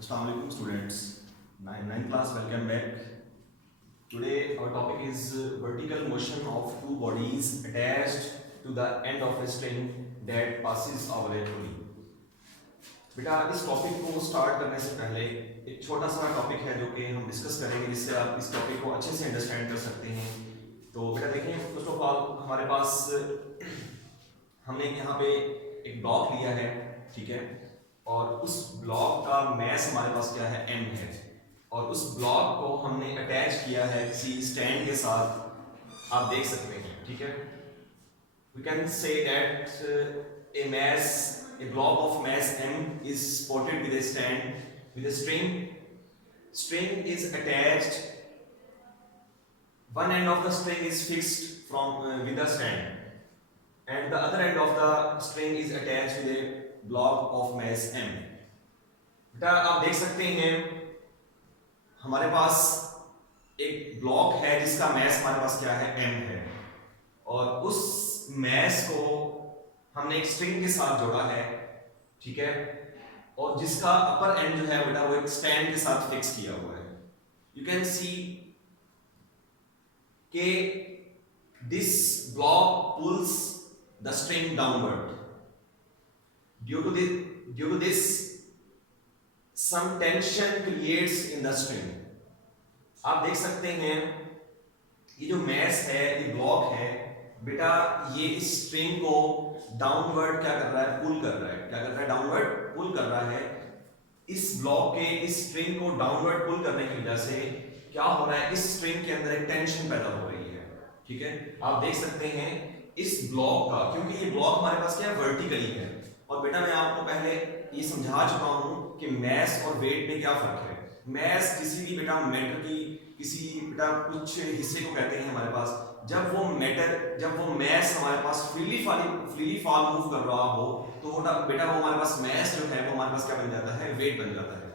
Assalamu alaikum students. Ninth class, welcome back. Today our topic is vertical motion of two bodies attached to the end of a string that passes over a tree. बेटा इस topic को start करने से पहले एक छोटा सा topic है जो कि हम डिस्कस करेंगे जिससे आप इस टॉपिक को अच्छे से अंडरस्टैंड कर सकते हैं। तो बेटा देखें, फर्स्ट ऑफ ऑल हमारे पास हमने यहाँ पे एक ब्लॉक लिया है, ठीक है, और उस ब्लॉक का मैस हमारे पास क्या है, m है, और उस ब्लॉक को हमने अटैच किया है किसी स्टैंड के साथ, आप देख सकते हैं, ठीक है। We can say that a block of mass m is supported with a stand with a string is attached. One end of the string is fixed from with the stand and the other end of the string is attached with a block of mass m. बेटा आप देख सकते हैं हमारे पास एक block है जिसका mess हमारे पास क्या है, m है, और उस मैस को हमने एक स्ट्रिंग के साथ जोड़ा है, ठीक है, और जिसका अपर एंड जो है बेटा वो एक स्टैंड के साथ फिक्स किया हुआ है। यू कैन सी के this block pulls the string downward. Due to this some tension creates in the string. आप देख सकते हैं ये जो मैस है, ये ब्लॉक है बेटा, ये इस स्ट्रिंग को डाउनवर्ड क्या कर रहा है, पुल कर रहा है। क्या कर रहा है, डाउनवर्ड पुल कर रहा है। इस ब्लॉक के इस स्ट्रिंग को डाउनवर्ड पुल करने की वजह से क्या हो रहा है, इस स्ट्रिंग के अंदर एक टेंशन पैदा हो रही है, ठीक है। आप देख सकते हैं इस ब्लॉक का, क्योंकि ये ब्लॉक हमारे पास क्या है, वर्टिकली है, और बेटा मैं आपको पहले ये समझा चुका हूं कि मैस और वेट में क्या फर्क है। मैस किसी भी बेटा मैटर की किसी बेटा कुछ हिस्से को कहते हैं हमारे पास, जब वो मैस हमारे पास फ्रीली फॉल मूव कर रहा हो तो वो बेटा वो हमारे पास मैस जो है वो हमारे पास क्या बन जाता है, वेट बन जाता है।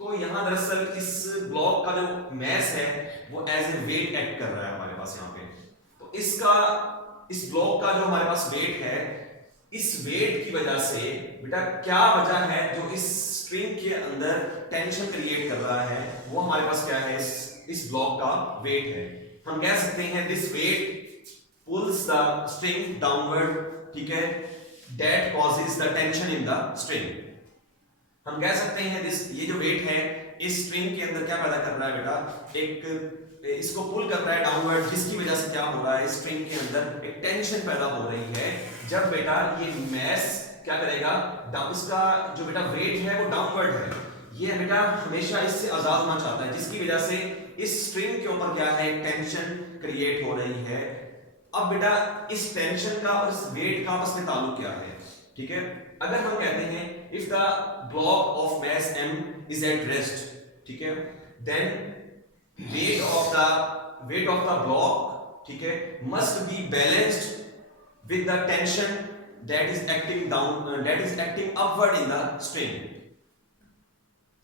तो यहाँ दरअसल इस ब्लॉक का जो मैस है वो एज ए वेट एक्ट कर रहा है हमारे पास यहाँ पे। तो इस ब्लॉक का जो हमारे पास वेट है, इस वेट की वजह से बेटा क्या वजह है जो इस स्ट्रिंग के अंदर टेंशन क्रिएट कर रहा है, वो हमारे पास क्या है, इस ब्लॉक का वेट है। हम कह सकते हैं this weight pulls the string downward, ठीक है, that causes the tension in the string. हम कह सकते हैं ये जो वेट है इस स्ट्रिंग के अंदर क्या पैदा कर रहा है बेटा, एक इसको पुल कर रहा है डाउनवर्ड, जिसकी वजह से क्या हो रहा है, स्ट्रिंग के अंदर एक टेंशन पैदा हो रही है। जब बेटा ये मैस क्या करेगा, इसका जो बेटा वेट है वो डाउनवर्ड है, ये बेटा हमेशा इससे आजाद होना चाहता है, जिसकी वजह से इस स्ट्रिंग के ऊपर क्या है, टेंशन क्रिएट हो रही है। अब बेटा इस टेंशन का और इस वेट का आपस में ताल्लुक क्या है, ठीक है। अगर हम कहते हैं if the block of mass m is at rest, ठीक है, then weight of the block, ठीक है, must be balanced with the tension that is acting upward in the string.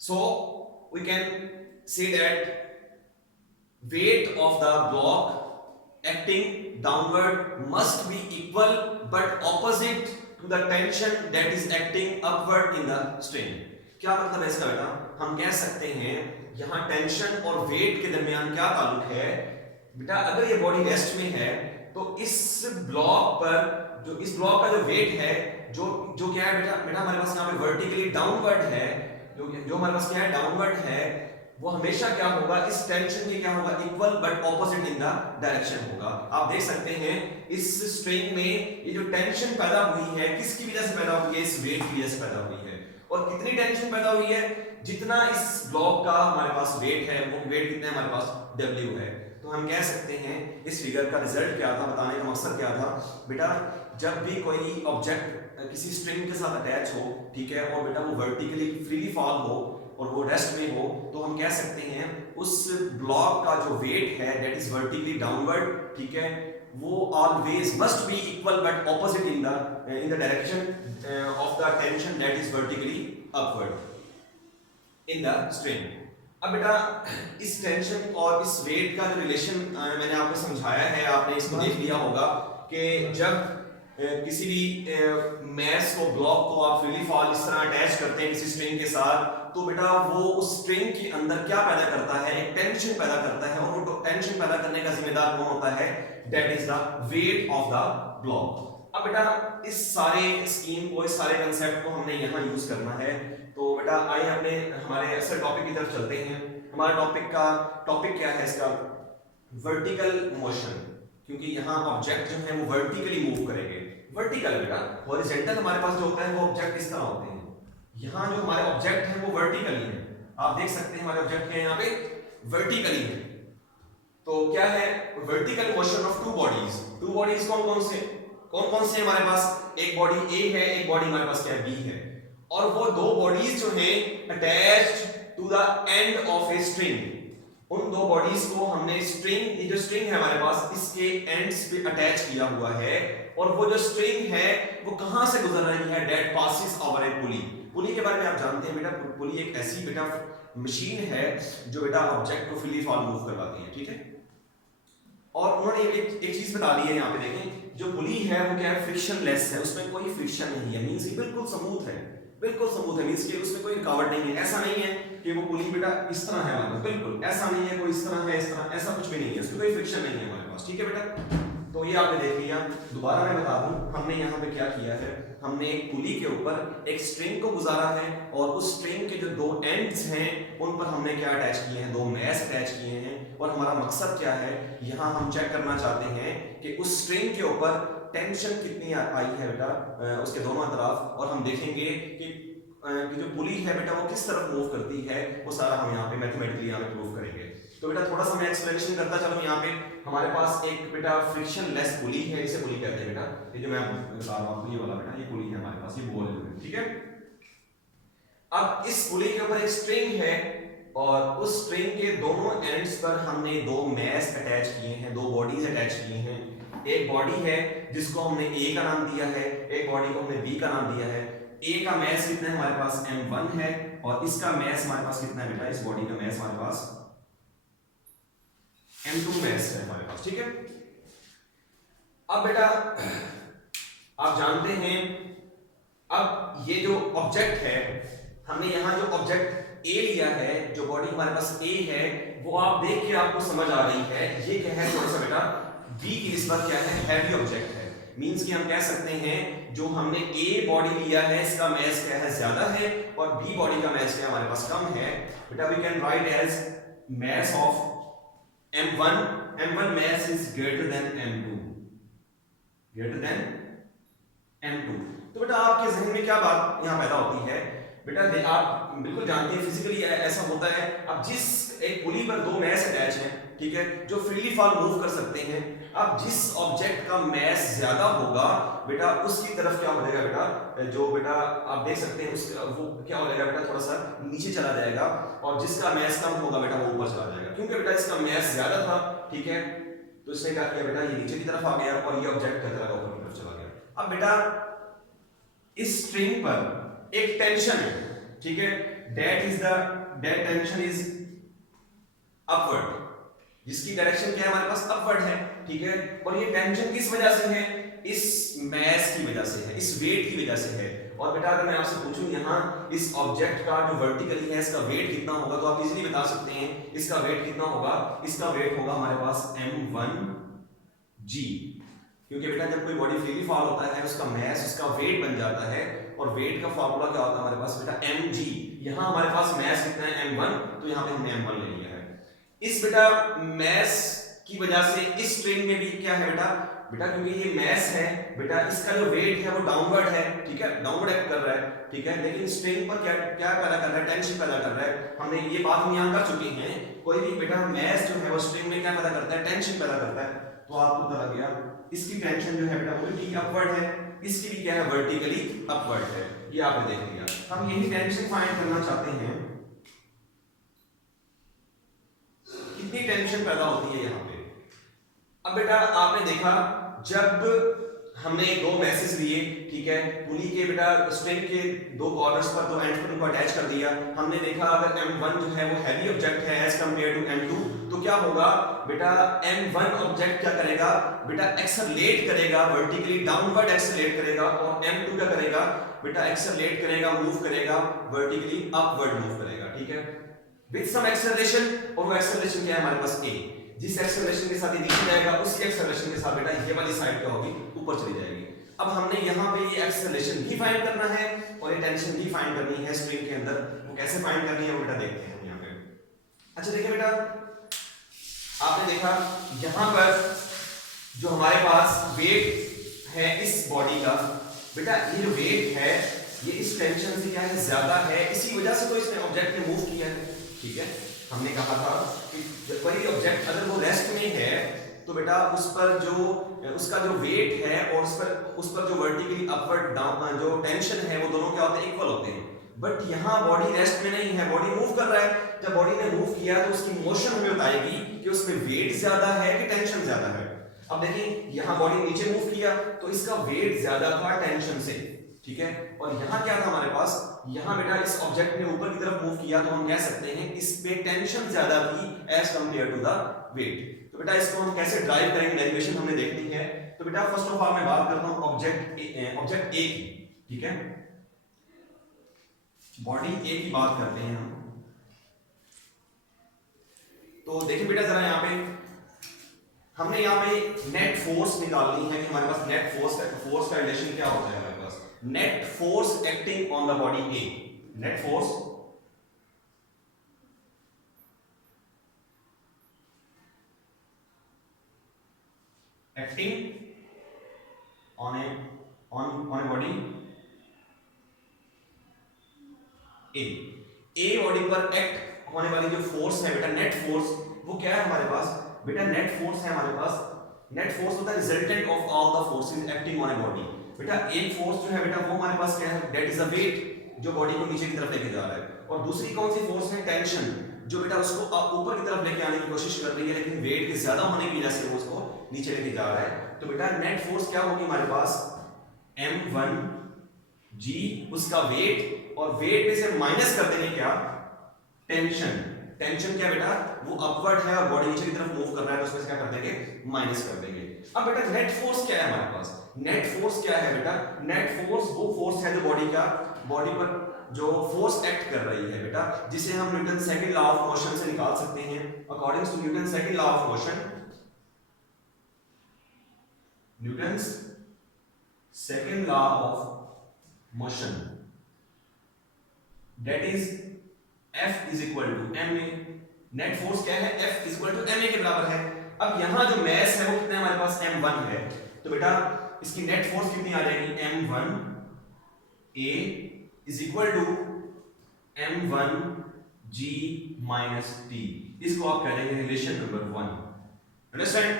So we can say that weight of the block acting downward must be equal but opposite to the tension that is acting upward in the string. क्या मतलब है इसका बेटा, हम कह सकते हैं यहाँ टेंशन और वेट के दरमियान क्या ताल्लुक है बेटा। अगर ये बॉडी रेस्ट में है तो इस ब्लॉक पर जो इस ब्लॉक का जो वेट है जो क्या है बेटा हमारे पास यहाँ पे वर्टिकली डाउनवर्ड है, जो हमारे पास क्या है, डाउनवर्ड है, वो हमेशा क्या होगा, इस टेंशन के क्या होगा, equal but opposite in the direction होगा। आप देख सकते हैं इस स्ट्रिंग में ये जो टेंशन पैदा हुई है किसकी वजह से पैदा हुई है, इस वेट की वजह से पैदा हुई है। और कितनी टेंशन पैदा हुई है, जितना इस ब्लॉक का हमारे पास वेट है वो वेट कितना हमारे पास W है। तो हम कह सकते हैं इस फिगर का रिजल्ट क्या था, बताने का मकसद क्या था बेटा, जब भी कोई ऑब्जेक्ट किसी स्ट्रिंग के साथ अटैच हो, ठीक है, और बेटा वो वर्टिकली फ्रीली फॉल हो और वो रेस्ट में हो, तो हम कह सकते हैं उस ब्लॉक का जो वेट है दैट इज वर्टिकली डाउनवर्ड, ठीक है, वो always must be equal but opposite in the direction of the tension that is vertically upward in the string. अब बेटा इस टेंशन और इस वेट का जो रिलेशन मैंने आपको समझाया है, आपने इसको देख लिया होगा कि जब किसी भी मैस को ब्लॉक को आप फ्रीली फॉल इस तरह अटैच करते हैं किसी स्ट्रिंग के साथ, तो बेटा वो उस स्ट्रिंग के अंदर क्या पैदा करता है, एक टेंशन पैदा करता है, और वो टेंशन पैदा करने का जिम्मेदार कौन होता है, that is the wait of the block. अब बेटा इस सारे स्कीम को, इस सारे कंसेप्ट को हमने यहाँ यूज करना है। तो बेटा आइए अपने हमारे असल टॉपिक की तरफ चलते हैं। हमारा टॉपिक क्या है इसका, वर्टिकल मोशन, क्योंकि यहाँ ऑब्जेक्ट जो है वो वर्टिकली मूव करेंगे। वर्टिकल बेटा, हॉरिजॉन्टल हमारे पास जो होता है वो ऑब्जेक्ट इस तरह होते हैं, यहाँ जो हमारे ऑब्जेक्ट है वो वर्टिकली है। आप देख सकते हैं हमारे ऑब्जेक्ट के यहाँ पे वर्टिकली है। तो क्या है, vertical motion of two bodies. Two bodies कौन कौन से हमारे पास, एक बॉडी ए है, एक बॉडी हमारे पास क्या है, बी है, और वो दो बॉडीज जो हैं attached to the end of a string. उन दो बॉडीज को हमने स्ट्रिंग, ये जो स्ट्रिंग है हमारे पास, इसके एंड्स पे अटैच किया हुआ है, और वो जो स्ट्रिंग है वो कहां से गुजर रही है, दैट पासिस ओवर ए पुली। पुली के बारे में आप जानते हैं बेटा, पुली एक ऐसी बेटा मशीन है जो बेटा ऑब्जेक्ट को फ्रीली फॉल मूव करवाती है, ठीक है। और उन्होंने एक चीज बता दी है यहाँ पे, देखें जो पुली है वो क्या है, फ्रिक्शनलेस है, उसमें कोई फ्रिक्शन नहीं है, मींस बिल्कुल स्मूथ है, बिल्कुल स्मूथ है, मींस कि उसमें कोई रुकावट नहीं है। ऐसा नहीं है कि वो पुली बेटा इस तरह है हमारे पास, बिल्कुल ऐसा नहीं है, कोई इस तरह है, इस तरह, ऐसा कुछ भी नहीं है, उसमें कोई फ्रिक्शन नहीं है हमारे पास, ठीक है बेटा। तो ये आपने देख लिया। दोबारा मैं बता दूं हमने यहाँ पे क्या किया है, हमने एक पुली के ऊपर एक स्ट्रिंग को गुजारा है, और उस स्ट्रिंग के जो दो एंड्स हैं उन पर हमने क्या अटैच किए हैं, दो मैस अटैच किए हैं। और हमारा मकसद क्या है, यहाँ हम चेक करना चाहते हैं कि उस स्ट्रिंग के ऊपर टेंशन कितनी आई है बेटा उसके दोनों तरफ, और हम देखेंगे कि जो पुली है बेटा वो किस तरफ मूव करती है, वो सारा हम यहाँ पे मैथमेटिकली यहाँ पे प्रूव करेंगे। तो बेटा थोड़ा सा मैं एक्सप्लेनेशन करता चलूं। यहाँ पे हमारे पास एक बेटा फ्रिक्शनलेस पुली है, इसे पुली कहते हैं बेटा, ये जो मैं बता रहा हूँ ये वाला बेटा, ये पुली है हमारे पास, ये बॉल है, ठीक है। अब इस पुली के ऊपर एक स्ट्रिंग है, और उस स्ट्रिंग के दोनों एंड्स पर हमने दो मैस अटैच किए हैं, दो बॉडीज अटैच किए हैं। एक बॉडी है जिसको हमने ए का नाम दिया है, एक बॉडी को हमने बी का नाम दिया है। ए का मैस कितना है हमारे पास, m1 है, और इसका मैस हमारे पास कितना है बेटा, इस बॉडी का मैस हमारे पास m2 मैस है हमारे पास, ठीक है। अब बेटा आप जानते हैं, अब ये जो ऑब्जेक्ट है, हमने यहां जो ऑब्जेक्ट ए लिया है, जो बॉडी हमारे पास ए है, वो आप देख के आपको समझ आ रही है, ये क्या है थोड़ा सा बेटा बी की निस्बत क्या है, हैवी ऑब्जेक्ट है। मींस कि हम कह सकते हैं जो हमने ए बॉडी लिया है इसका मैस क्या है, ज्यादा है, और बी बॉडी का मैस क्या हमारे पास कम है। बेटा we can write as mass of m1 mass is greater than m2, greater than m2। तो बेटा आपके जहन में क्या बात यहाँ पैदा होती है, बेटा आप बिल्कुल जानते हैं फिजिकली ऐसा होता है। अब जिस एक पुली पर दो मैस अटैच हैं, ठीक है, जो फ्रीली फॉल मूव कर सकते हैं, अब जिस ऑब्जेक्ट का मैस ज्यादा होगा बेटा उसकी तरफ क्या हो जाएगा बेटा, जो बेटा आप देख सकते हैं उसका वो क्या हो जाएगा बेटा, थोड़ा सा नीचे चला जाएगा, और जिसका मैस कम होगा बेटा वो ऊपर चला जाएगा, क्योंकि बेटा इसका मैस ज्यादा था, ठीक है। तो इसने क्या किया बेटा, ये नीचे की तरफ आ गया, और ये ऑब्जेक्ट क्या चला गया, ऊपर की तरफ चला गया। अब बेटा इस स्ट्रिंग पर एक टेंशन है, ठीक है, दैट टेंशन इज अपवर्ड, जिसकी डायरेक्शन क्या है हमारे पास, अपवर्ड है, ठीक है। और ये टेंशन किस वजह से है, इस मैस की वजह से है, इस वेट की वजह से है। और बेटा अगर मैं आपसे पूछूं यहाँ इस ऑब्जेक्ट का जो वर्टिकली है इसका वेट कितना होगा, तो आप इजीली बता सकते हैं इसका वेट कितना होगा, इसका वेट होगा हमारे पास m1g, क्योंकि बेटा जब कोई बॉडी फ्रीली फॉल होता है उसका मैस उसका वेट बन जाता है, और वेट का फार्मूला क्या होता है हमारे पास बेटा mg। यहाँ हमारे पास मैस कितना है m1, तो यहाँ पे हमने m1 ले लिया है। इस बेटा मैस की वजह से इस स्ट्रिंग में भी क्या है बेटा क्योंकि ये मैस है बेटा, इसका जो वेट है वो डाउनवर्ड है, ठीक है, डाउनवर्ड एक्ट कर रहा है, ठीक है, लेकिन स्ट्रिंग पर क्या क्या पैदा कर रहा है, टेंशन पैदा कर रहा है। हमने ये बात हम यहाँ कर चुके हैं, कोई भी बेटा मैस जो है वो स्ट्रिंग में क्या पैदा करता है, टेंशन पैदा करता है। तो आपको पता लग गया इसकी टेंशन जो है बेटा वो अपवर्ड है, इसकी भी क्या है, वर्टिकली अपवर्ड है, ये आपने देख लिया। हम यही टेंशन फाइंड करना चाहते हैं, कितनी टेंशन पैदा होती है यहाँ पे। अब बेटा आपने देखा जब हमने दो मैसेज लिए, ठीक है, पुली के बेटा स्ट्रिंग के दो कॉर्नर्स पर, दो एंड पर उनको अटैच कर दिया। हमने देखा अगर m1 जो है वो हैवी ऑब्जेक्ट है एज कंपेयर टू m2, तो क्या होगा बेटा, m1 ऑब्जेक्ट क्या करेगा बेटा, एक्सेलरेट करेगा, वर्टिकली डाउनवर्ड एक्सेलरेट करेगा, और m2 क्या करेगा बेटा, एक्सेलरेट करेगा, मूव करेगा, वर्टिकली अपवर्ड मूव करेगा, ठीक है, विद सम एक्सेलरेशन। और वो एक्सेलरेशन क्या है हमारे पास a, जिस एक्सेलरेशन के साथ ये नीचे जाएगा उसी एक्सेलरेशन के साथ बेटा ये वाली साइड क्या होगी, ऊपर चली जाएगी। अब हमने यहाँ पे ये एक्सेलरेशन भी फाइंड करना है और ये टेंशन भी फाइंड करनी है स्ट्रिंग के अंदर। वो कैसे फाइंड करनी है वो बेटा देखते हैं हम यहाँ पे। अच्छा देखिए बेटा, आपने देखा यहाँ पर जो हमारे पास वेट है इस बॉडी का, बेटा ये जो वेट है ये इस टेंशन से क्या है, ज्यादा है, इसी वजह से तो इसने ऑब्जेक्ट ने मूव किया है, ठीक है। हमने कहा था कि कोई ऑब्जेक्ट अगर वो रेस्ट में है तो बेटा उस पर जो उसका जो वेट है और उस पर जो वर्टिकली अपवर्ड डाउन जो टेंशन है वो दोनों क्या होते हैं, इक्वल होते हैं। बट यहाँ बॉडी रेस्ट में नहीं है, बॉडी मूव कर रहा है। जब बॉडी ने मूव किया तो उसकी मोशन हमें बताएगी कि उसमें वेट ज्यादा है कि टेंशन ज्यादा है। अब देखिए यहाँ बॉडी नीचे मूव किया तो इसका वेट ज्यादा था टेंशन से, ठीक है। और यहाँ क्या था हमारे पास, यहाँ बेटा इस ऑब्जेक्ट ने ऊपर की तरफ मूव किया तो हम कह सकते हैं इस पे टेंशन ज्यादा थी as compare to the weight. तो बेटा इसको हम कैसे ड्राइव करेंगे, डेरिवेशन हमने देखनी है। तो बेटा फर्स्ट ऑफ ऑल मैं बात करता हूं ऑब्जेक्ट ए की, ठीक है, बॉडी ए की बात करते हैं हम। तो देखिए बेटा जरा यहाँ पे हमने यहाँ पे नेट फोर्स निकालनी है कि हमारे पास नेट फोर्स का रिलेशन क्या होता है हमारे पास। Net force acting on the body a, net force acting on a body a body पर एक्ट होने वाली जो फोर्स है बेटा नेट फोर्स, वो क्या है हमारे पास बेटा, नेट फोर्स है हमारे पास। नेट फोर्स होता है resultant of all the forces acting on a body. बेटा एक फोर्स जो है बेटा वो हमारे पास क्या है, दैट इज अ वेट जो बॉडी को नीचे की तरफ लेके जा रहा है। और दूसरी कौन सी फोर्स है, टेंशन, जो बेटा उसको ऊपर की तरफ लेके आने की कोशिश कर रही है लेकिन वेट के ज्यादा होने की वजह से वो उसको नीचे लेके जा रहा है। तो बेटा नेट फोर्स क्या होगी हमारे पास, m1 g उसका वेट, और वेट में से माइनस कर देंगे क्या, टेंशन। टेंशन क्या बेटा, वो अपवर्ड है और बॉडी नीचे की तरफ मूव कर रहा है तो उसमें से क्या कर देंगे, माइनस कर देंगे। अब बेटा नेट फोर्स क्या है हमारे पास, नेट फोर्स क्या है बेटा, नेट फोर्स वो फोर्स है जो बॉडी पर जो फोर्स एक्ट कर रही है बेटा, जिसे हम Newton second law of motion से निकाल सकते हैं। According to Newton second law of motion, Newton's second law of motion, that is F is equal to ma। Net force क्या है, F is equal to ma के बराबर है। अब यहां जो मास है वो कितना है हमारे पास, m1 है। तो बेटा इसकी नेट फोर्स कितनी आ जाएगी, m1 a is equal to m1 g minus t। इसको आप कह देंगे रिलेशन नंबर 1। अंडरस्टैंड।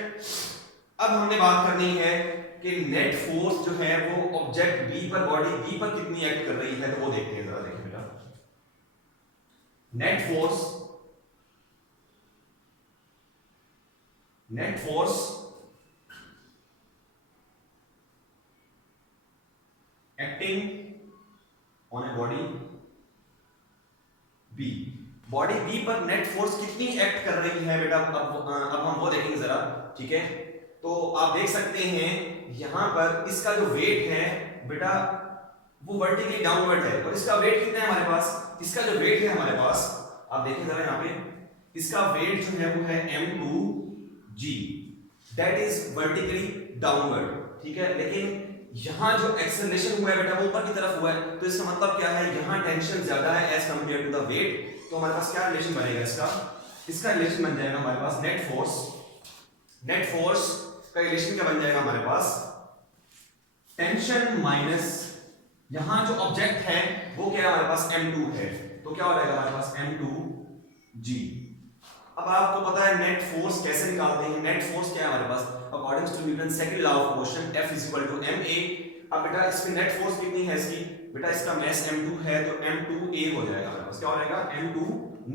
अब हमने बात करनी है कि नेट फोर्स जो है वो ऑब्जेक्ट B पर, बॉडी B पर कितनी एक्ट कर रही है, तो वो देखते हैं जरा। देखिए बेटा net force acting on a body B, body B पर नेट फोर्स कितनी एक्ट कर रही है बेटा, अब हम वो देखेंगे जरा, ठीक है। तो आप देख सकते हैं यहां पर इसका जो वेट है बेटा वो वर्टिकली डाउनवर्ड है, और इसका वेट कितना है हमारे पास, इसका जो वेट है हमारे पास, आप देखें जरा यहाँ पे, इसका वेट जो है वो है m2g, that is vertically downward, ठीक है। लेकिन यहां जो एक्सेलरेशन हुआ है बेटा वो ऊपर की तरफ हुआ है, तो इसका मतलब क्या है, यहां टेंशन ज्यादा है as compare to the weight. तो हमारे पास क्या रिलेशन बनेगा इसका रिलेशन बन जाएगा हमारे पास नेट फोर्स का रिलेशन क्या बन जाएगा हमारे पास, टेंशन माइनस यहां जो ऑब्जेक्ट है वो क्या है हमारे पास, m2 है। तो क्या हो जाएगा हमारे पास m2g। अब आपको पता है नेट फोर्स कैसे निकालते हैं, नेट फोर्स क्या है हमारे पास, according to Newton second law of motion F is equal to ma। अब बेटा इसमें नेट फोर्स कितनी है इसकी, बेटा इसका मास m2 है तो m2a हो जाएगा हमारे पास, क्या हो जाएगा m2।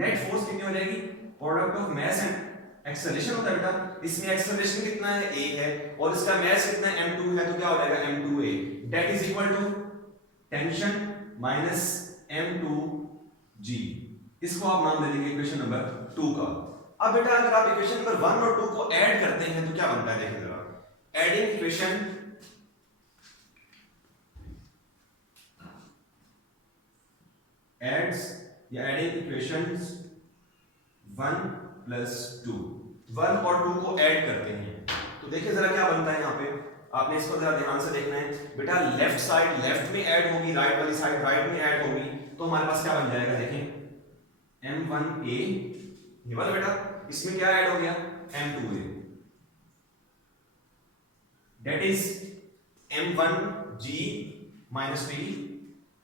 नेट फोर्स कितनी हो जाएगी, प्रोडक्ट ऑफ मास एक्सेलरेशन होता है बेटा, इसमें एक्सेलरेशन कितना है a है और इसका मास कितना है m2 है, तो क्या हो जाएगा m2a that is equal to tension minus m2g। इसको आप नाम दे देंगे इक्वेशन नंबर 2 का। अब बेटा अगर आप इक्वेशन नंबर 1 और 2 को ऐड करते हैं तो क्या बनता है, देखिए जरा, एडिंग इक्वेशन एड्स या एडिंग इक्वेशंस 1 प्लस 2, 1 और 2 को ऐड करते हैं तो देखिए जरा क्या बनता है। यहाँ पे आपने इसको जरा ध्यान से देखना है बेटा, लेफ्ट साइड लेफ्ट में ऐड होगी, राइट वाली साइड राइट में ऐड होगी, तो हमारे पास क्या बन जाएगा, देखें m1a, ये वाला बेटा, इसमें क्या ऐड हो गया m2a that is m1g minus t,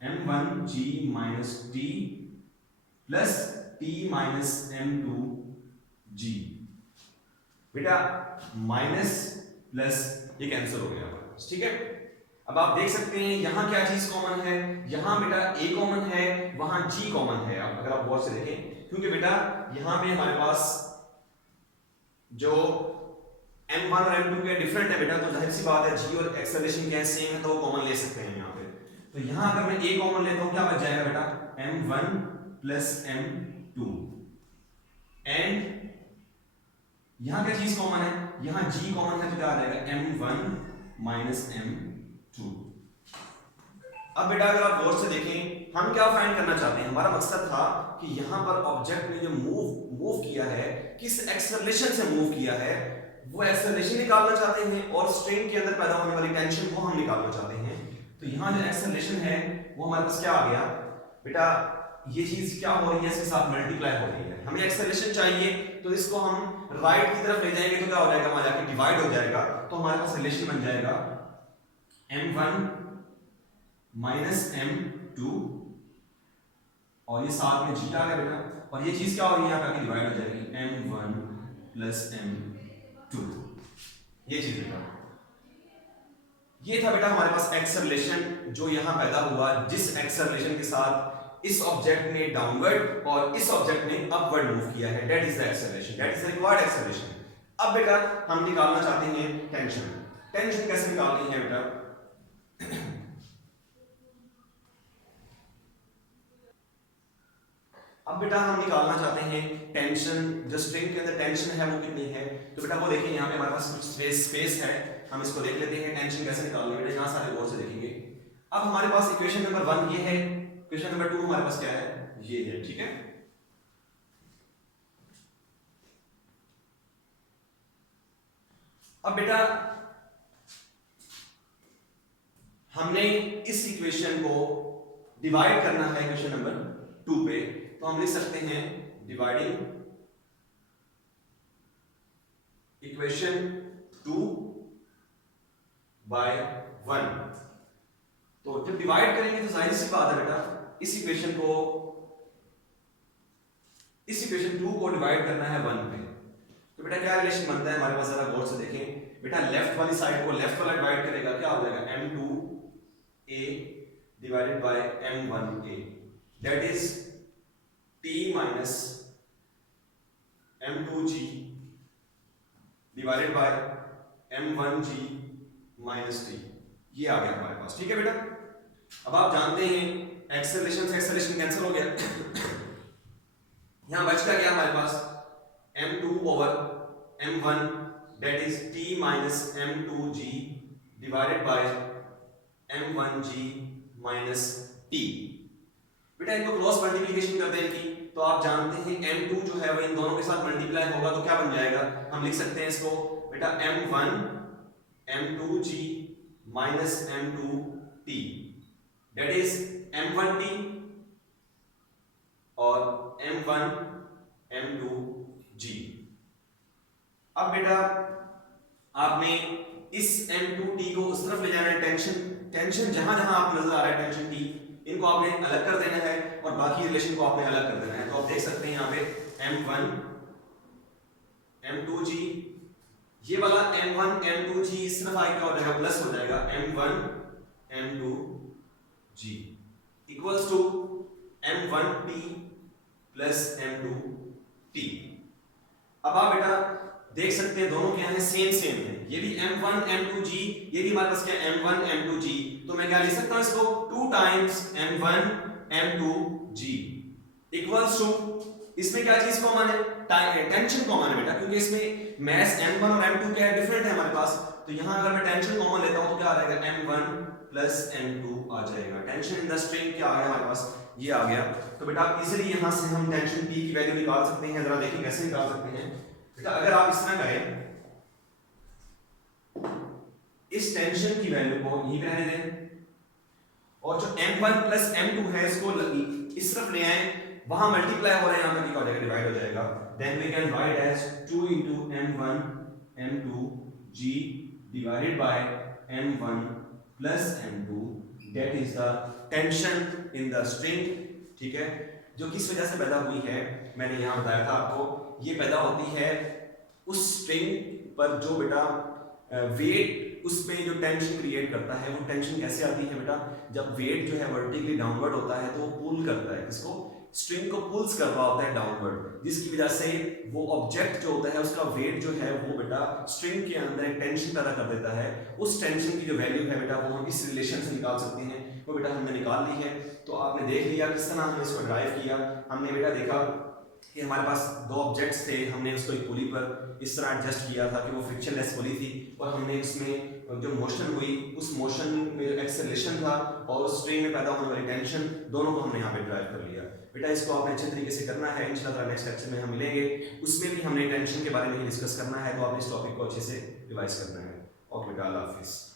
m1g minus t plus t minus m2g। बेटा माइनस प्लस ये कैंसिल हो गया, ठीक है। अब आप देख सकते हैं यहां क्या चीज कॉमन है, यहां बेटा a कॉमन है, वहां g कॉमन है। आप अगर आप गौर से देखें, क्योंकि बेटा यहां पे हमारे पास जो m1 और m2 के डिफरेंट है बेटा, तो जाहिर सी बात है g और एक्सेलरेशन क्या है, सेम है, तो वो कॉमन ले सकते हैं यहां पे। तो यहां अगर मैं a कॉमन लेता हूं क्या बच जाएगा बेटा, m1 प्लस m2 एंड यहां क्या चीज कॉमन है, यहां g कॉमन है, तो क्या आ जाएगा m1 माइनस m2। अब बेटा अगर आप गौर से देखें, हम क्या फाइंड करना चाहते हैं, हमारा मकसद था कि यहां पर ऑब्जेक्ट ने जो मूव किया है, किस एक्सेलरेशन से मूव किया है, वो एक्सेलरेशन निकालना चाहते हैं और स्ट्रिंग के अंदर पैदा होने वाली टेंशन को हम निकालना चाहते हैं। तो यहां जो एक्सेलरेशन है वो हमारे पास क्या आ गया बेटा, ये चीज क्या हो रही है, इसके साथ मल्टीप्लाई हो रही है। हमें एक्सेलरेशन चाहिए तो इसको हम राइट की तरफ ले जाएंगे तो क्या हो जाएगा, हमारा जाके डिवाइड हो जाएगा, तो हमारे पास रिलेशन बन जाएगा m1 माइनस m2 और ये साथ में जीटा आ गया बेटा, और ये चीज क्या हो रही है, यहाँ पे डिवाइड हो जाएगी m1 प्लस m2, ये चीज बेटा। ये था बेटा हमारे पास एक्सेलरेशन जो यहां पैदा हुआ, जिस एक्सेलरेशन के साथ इस ऑब्जेक्ट ने डाउनवर्ड और इस ऑब्जेक्ट ने अपवर्ड मूव किया है, that is the acceleration, that is the required acceleration. अब बेटा हम निकालना चाहते हैं टेंशन। टेंशन कैसे निकालनी है बेटा, अब बेटा हम निकालना चाहते हैं टेंशन, जो स्ट्रिंग के अंदर टेंशन है वो कितनी है, तो बेटा वो देखिए यहाँ पे हमारे पास कुछ स्पेस है, हम इसको देख लेते हैं टेंशन कैसे निकालनी है बेटा, यहाँ सारे गौर से देखेंगे। अब हमारे पास इक्वेशन नंबर 1 ये है, इक्वेशन नंबर 2 हमारे पास क्या है, ये है, ठीक है। अब बेटा हमने इस इक्वेशन को डिवाइड करना है इक्वेशन नंबर 2 पे, तो हम लिख सकते हैं डिवाइडिंग इक्वेशन 2 बाय 1। तो जब डिवाइड करेंगे तो जाहिर सी बात है बेटा, इस इक्वेशन 2 को डिवाइड करना है 1 पे, तो बेटा क्या रिलेशन बनता है हमारे पास, जरा गौर से देखें बेटा, लेफ्ट वाली साइड को लेफ्ट वाला डिवाइड करेगा, क्या हो जाएगा m2a divided by m1a that is t minus m2g divided by m1g minus t, ये आ गया हमारे पास, ठीक है बेटा। अब आप जानते हैं एक्सेलरेशन से एक्सेलरेशन कैंसिल हो गया, यहां बच क्या गया हमारे पास m2 over m1 that is t minus m2g divided by m1g minus t। बेटा इनको क्रॉस मल्टीप्लिकेशन कर दें इनकी, तो आप जानते हैं m2 जो है वो इन दोनों के साथ मल्टीप्लाई होगा, तो क्या बन जाएगा, हम लिख सकते हैं इसको बेटा m1 m2g minus m2t that is m1t और m1 m2g। अब बेटा आपने इस m2t को उस तरफ ले जाना है, टेंशन जहां जहां आप नजर आ रहा है टेंशन t, इनको आपने अलग कर देना है और बाकी रिलेशन को आपने अलग कर देना है। तो आप देख सकते हैं यहाँ पे m1 m2g, ये वाला m1 m2g इस तरफ आके क्या हो जाएगा, प्लस हो जाएगा m1 m2g equals to m1t plus m2t। अब आप बेटा देख सकते हैं दोनों क्या है, सेम है, ये भी m1 m2g, ये भी हमारे पास क्या m1 m2g, तो मैं क्या लिख सकता हूं इसको 2 times m1 m2g equals to, इसमें क्या चीज कॉमन है, टेंशन कॉमन है बेटा, क्योंकि इसमें मास m1 और m2 क्या है, डिफरेंट है हमारे पास, तो यहां अगर मैं टेंशन कॉमन लेता हूं तो क्या आ जाएगा m1 प्लस m2 आ जाएगा। टेंशन इन द स्ट्रिंग क्या आ गया हमारे पास, ये आ गया। तो बेटा इजीली यहां से हम टेंशन p की वैल्यू निकाल सकते हैं, जरा देखिए कैसे निकाल सकते हैं बेटा। अगर आप इस तरह करें, इस टेंशन की वैल्यू को यहीं पे रहने दें और जो m1 प्लस m2 है इसको इस तरफ ले आए, वहां मल्टीप्लाई हो रहा है, यहां पर क्या हो जाएगा, डिवाइड हो जाएगा, then we can write as 2 into m1 m2 g divided by m1 plus m2, that is the tension in the string, ठीक है, जो किस वजह से पैदा हुई है मैंने यहां बताया था आपको, ये पैदा होती है उस स्ट्रिंग पर जो बेटा वेट उसमें जो टेंशन क्रिएट करता है, वो टेंशन कैसे आती है बेटा, जब वेट जो है वर्टिकली डाउनवर्ड होता है तो पुल करता है, किसको, स्ट्रिंग को पुल्स कर रहा होता है डाउनवर्ड, जिसकी वजह से वो ऑब्जेक्ट जो होता है उसका वेट जो है वो बेटा स्ट्रिंग के अंदर एक टेंशन पैदा कर देता है। उस टेंशन की जो वैल्यू है बेटा वो हम इस रिलेशन से निकाल सकते हैं, वो बेटा हमने निकाल ली है। तो आपने देख लिया किस तरह हमने इसको ड्राइव किया, हमने बेटा देखा कि हमारे पास दो ऑब्जेक्ट्स थे, हमने उसको एक पुली पर इस तरह एडजस्ट किया था कि वो फ्रिक्शनलेस पुली थी, और हमने इसमें जो मोशन हुई उस मोशन में जो एक्सेलरेशन था और उस स्ट्रिंग में पैदा होने वाली टेंशन, दोनों को हमने यहाँ पे ड्राइव कर लिया। बेटा इसको आपने अच्छे तरीके से करना है, इंशाल्लाह नेक्स्ट लेक्चर में हम मिलेंगे, उसमें भी हमने टेंशन के बारे में ही डिस्कस करना है, तो आपने इस टॉपिक को अच्छे से रिवाइज करना है। ओके बेटा, अल्लाह हाफिज़।